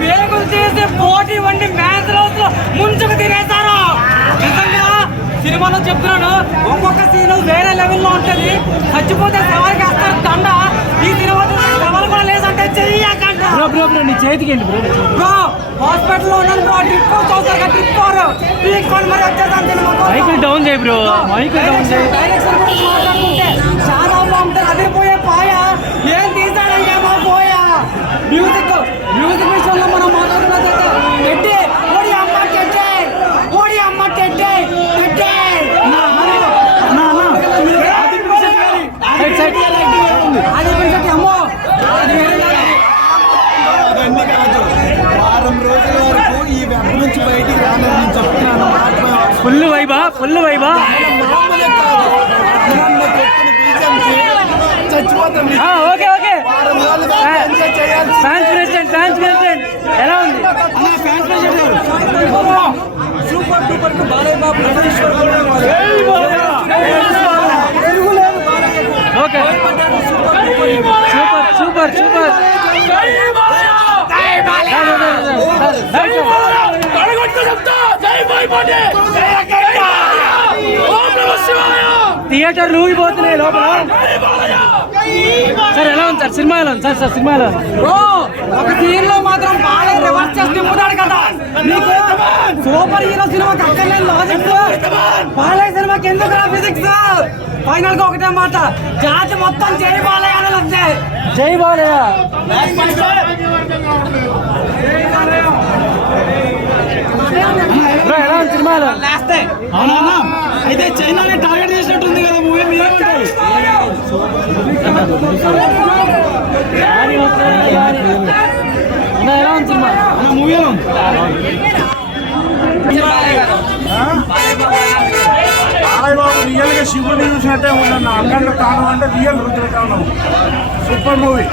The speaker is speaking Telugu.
పేగులు తీసి పోటీ వండి మ్యాచ్ రోజు ముంచుకు తినేశారు. నిజంగా సినిమాలో చెప్తున్నాను ఒక్కొక్క సీన్ వేరే లెవెల్లో ఉంటది. చచ్చిపోతే శవానికి వేస్తారు దండ. ఈ సినిమా శవాలు కూడా లేదంటే నీ చేతికి బ్రో? హాస్పిటల్లో ఉన్నాను బ్రో ట్రిప్ మరి వచ్చేసాను మైక్ డౌన్ చేయి బ్రో. మైక్ డౌన్ చేయి. ఫుల్ వైబా full వైబా. Okay okay. Fans president fans president ఎలా ఉంది? Super duper Balayya Babu okay super. Super super theatre ఊగిపోతున్నాయి లోపల. సార్ ఎలా ఉంది సార్? సినిమా ఎలా ఉంది? సార్ సార్ సినిమా ఎలా ఒక సీన్లో మాత్రం బాలయ్య రివర్స్ చేసి నింపుతాడు కదా. నీకు సూపర్ హీరో సినిమాకి అక్కర్లేని లాజిక్ బాలయ్య సినిమాకి ఎందుకు ఫిజిక్స్ ఫైనల్గా ఒకటే మాట. జాతి మొత్తం జై బాలయ్య అని వస్తే జై బాలయ్య బ్రో ఎలా ఉంది సినిమా ఎలా ఉంది? అవునా అయితే చైనాని టార్గెట్ చేసినట్టుంది కదా మూవీ. అన్న, ఎలా ఉంది సినిమా? మూవీలో బాలయ్య బాబు రియల్గా శివుని చూసినట్టే ఉన్నాను అక్కడ తాను అంటే రియల్ రుద్రకాలం సూపర్ మూవీ.